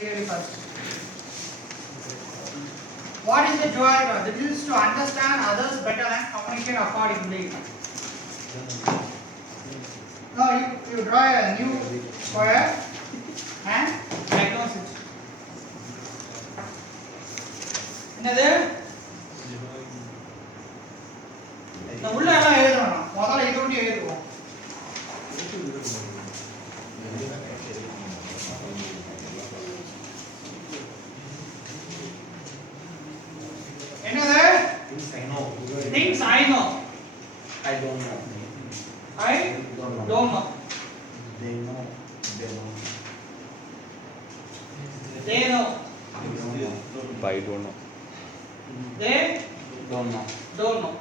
Really fast. What is the dual? This is to understand others better and communicate accordingly. Now you draw a new square and diagnose it. Another. The உள்ள எல்லாம் எழுதணும். முதல்ல இத ஒட்டி எழுதுவோம். என்னது? Things I know. I don't know. I don't know. They know. They know. They know. I don't know. They Don't know. don't know.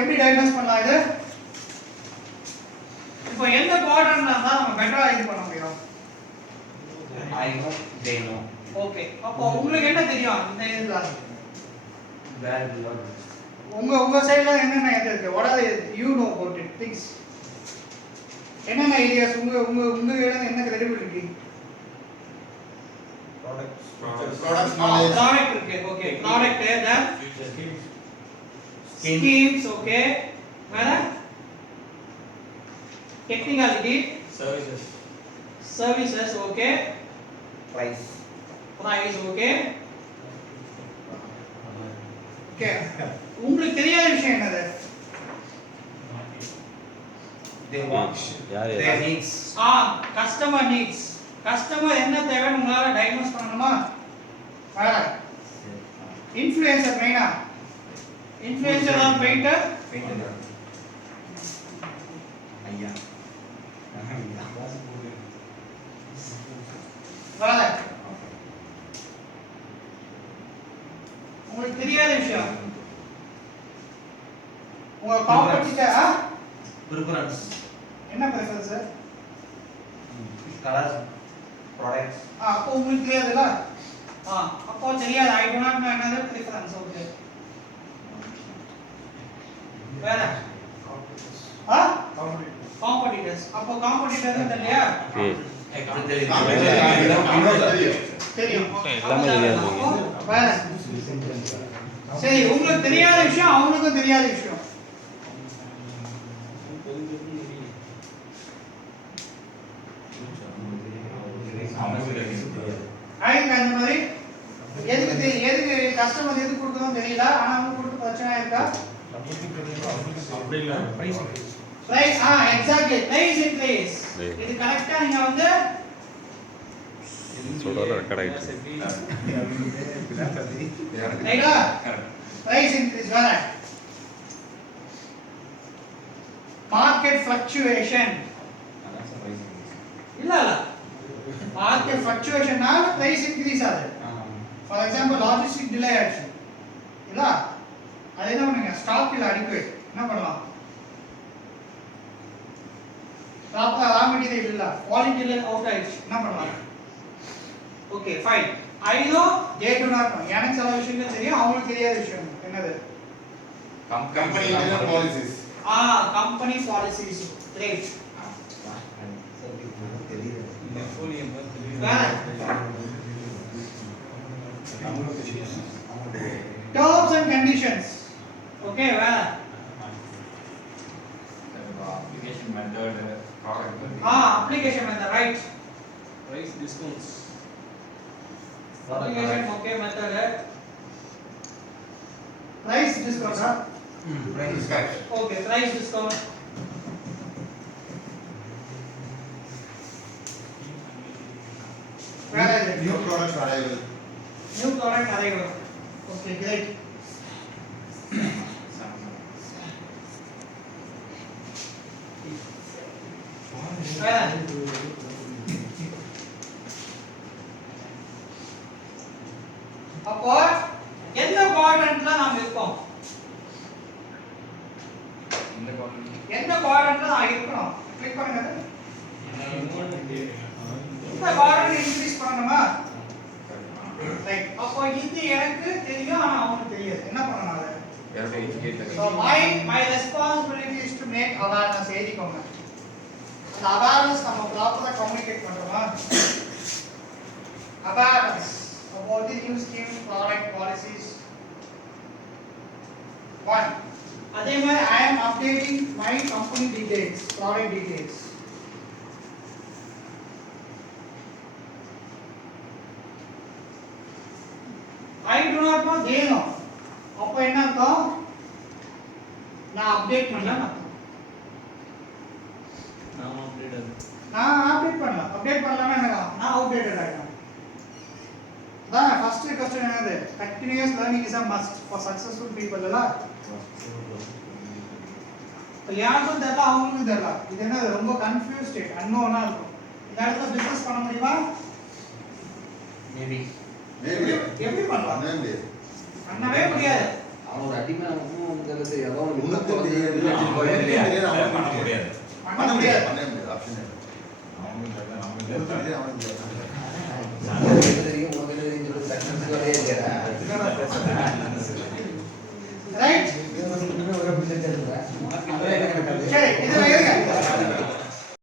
எப்படி diagnose பண்ணலாம் இது? இப்போ எந்த குவாட்ரண்ட்ல இருந்தா நம்ம பெட்டரா இது பண்ண முடியும்? I know. They know. Okay. அப்போ உங்களுக்கு என்ன தெரியும் இந்த இதுல? Where we are. உங்க சைடுல என்னென்ன இது இருக்கு? What are you know about it? Things. என்னென்ன ஐடியாஸ் உங்க இடத்துல என்ன கிரெடிபிலிட்டி? Products knowledge. ப்ராடக்ட் இருக்கு. Okay. Product then schemes okay. வேற technicality services okay. Price. Price okay. Okay. உங்களுக்கு தெரியாத விஷயம் என்னது? They want. Yeah. Their needs. Customer needs. Customer என்ன தேவைன்னு உங்களால டயக்னோஸ் பண்ணணுமா? வேற இன்ஃப்ளூயன்சர் மெயினா? Influencer or painter? Painter. ஐயா. வேற உங்களுக்கு தெரியாத விஷயம் உங்க காம்படிட்டர் Preference. என்ன பிரெஃபரன்ஸ்? Colors. Products. அப்போ உங்களுக்கு தெரியாதுல? அப்போ தெரியாது. I do not no another preference okay. வேற காம்படிட்டர்ஸ். அப்போ காம்படிட்டர்ஸ் தெரியலையா? தெரியும். எல்லாமே தெரியாது. வேற சரி உங்களுக்கு தெரியாத விஷயம் அவங்களுக்கும் தெரியாத விஷயம். ஆயிங்க அந்த மாதிரி எதுக்கு கஸ்டமர் எதுக்கு கொடுக்கணும் தெரியல ஆனா அவங்க கொடுத்து பிரச்சனை இருக்கா? Price exactly price in place. இது கரெக்ட்டா நீங்க வந்து சொல்றது ரெக்கார்ட் ஆயிடுச்சு. ரைட்டா? பிரைஸ் இன்க்ரீஸ் வேற மார்க்கெட் ஃப்ளக்சுவேஷன் இல்ல மார்க்கெட் ஃப்ளக்சுவேஷன்னால பிரைஸ் இன்க்ரீஸ் ஆகுது. ஃபார் எக்ஸாம்பிள் லாஜிஸ்டிக் டிலே ஆயிடுச்சு இல்ல அது என்ன பண்ணுங்க ஸ்டாக் இல்ல அடிக்குவேட் என்ன பண்ணலாம்? ஸ்டாக்ல ரா மெட்டீரியல் இல்ல குவாலிட்டில அவுட் ஆயிடுச்சு என்ன பண்ணலாம்? Okay fine. I know they do not know. எனக்கு சில விஷயங்கள் தெரியும் அவங்களுக்கு தெரியாத விஷயம் என்னது? Company internal policies. Company policies. Great. Terms and conditions. Okay, well. Application method. Application method, right. Price discounts. Application okay method. Price discount, huh? Price discount. Okay, price discount. Where is it? New products arrival. New product arrival. Okay, great. Where? அப்போ எந்த குவாட்ரண்ட்ல நாம இருக்கோம்? எந்த குவாட்ரண்ட்ல நான் இருக்கணும்? Click பண்ணுங்க. இந்த quadrant increase பண்ணணுமா? ரைட். அப்போ இது எனக்கு தெரியும் ஆனா அவங்களுக்கு தெரியாது. என்ன பண்ணணும் அது? So my responsibility is to make awareness. எழுதிக்கோங்க. அந்த updating my company details, product details. I do not know, they know. அப்போ என்ன அர்த்தம்? நான் அப்டேட் பண்ணல Now updated. நான் அப்டேட் பண்ணல. அப்டேட் பண்ணலனா என்ன? நான் அவுடேட்டட் ஆயிட்டேன். அதான் ஃபர்ஸ்ட் क्वेश्चन என்னது? Continuous learning is a must for successful people இல்ல? யாருக்கும் தெரியல, அவங்களுக்கும் தெரியல. இது என்ன ரொம்ப கன்ஃபியூஸ் ஸ்டேட், அன்னோனா இருக்கும். இந்த இடத்துல பிசினஸ் பண்ண முடியுமா? Maybe. Maybe. எப்படி பண்ணலாம்? பண்ணவே முடியாது. அவனோட அடிமை அவனுக்கு தெரியாது. அவனுக்கு உனக்கு இன்னும் தெரியாது. தெரியாது. பண்ண முடியாது. பண்ண முடியாது. பண்ண முடியாது. ஆப்ஷன் இல்லை. உனக்கு தெரியாது, அவனுக்கு தெரியாது. உனக்கு தெரியும், உனக்கு தெரியும் சொல்லி சக்சஸ் வரவே இல்லையா? என்னடா பிரச்சனை?